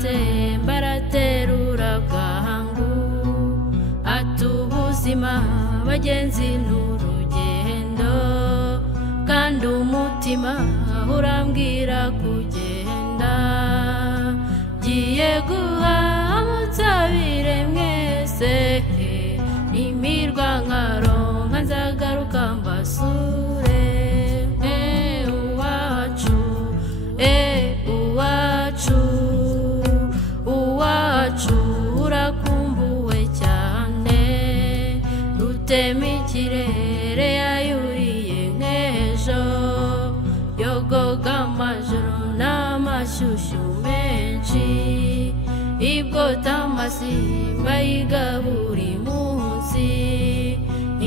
aratemba araterura bwangu atubuzima bagenzi n'urugendo kandi umutima urambwira kugenda giye guhamutsa mwese nimirwa nkaronka nzagaruka mbasure uwacu urakumbuwe cyane rutema ikirere yayuriye nk'ejo yogoga amajoro n'amashyushyu menshi ibwota amasimba yiga buri munsi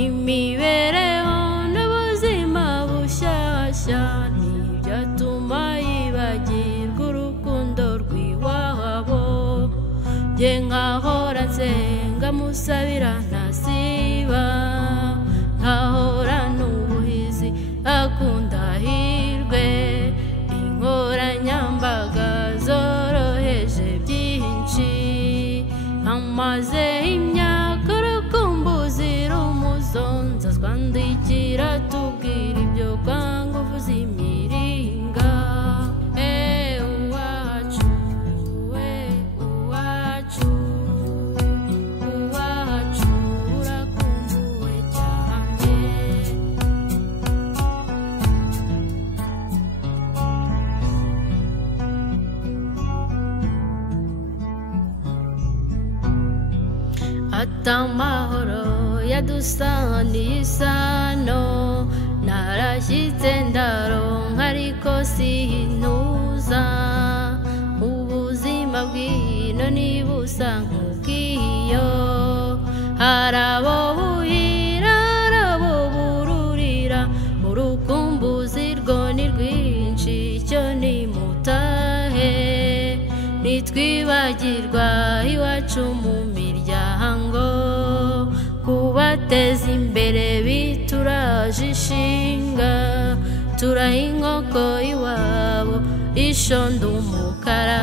imibereho n'ubuzima bushyashya ntibyatuma yibagirwa urukundo rw'iwabo jye nkahora nsenga musabira ntasiba nkahora n'ubuhizi akunda hirwe inkoranyambaga zoroheje byinshi amaze imyaka urukumbuzi rumusonza twandikira tubwira ibyo bwanguvu z'imiringa uwacu urakumbuwe cyane atamahoro yadusaniye isano narashyitse ndaronka ariko sintuza ubuzima bw'ino nibusa nk'ubw'iyo hari abo buhira hari abo bururira urukumbuzi rwo ni rwinshi icyo nimutahe nitwibagirwa iwacu mu miryango kubateza imbere bituraje ishinga turaha inkoko iwabo ishondo umukara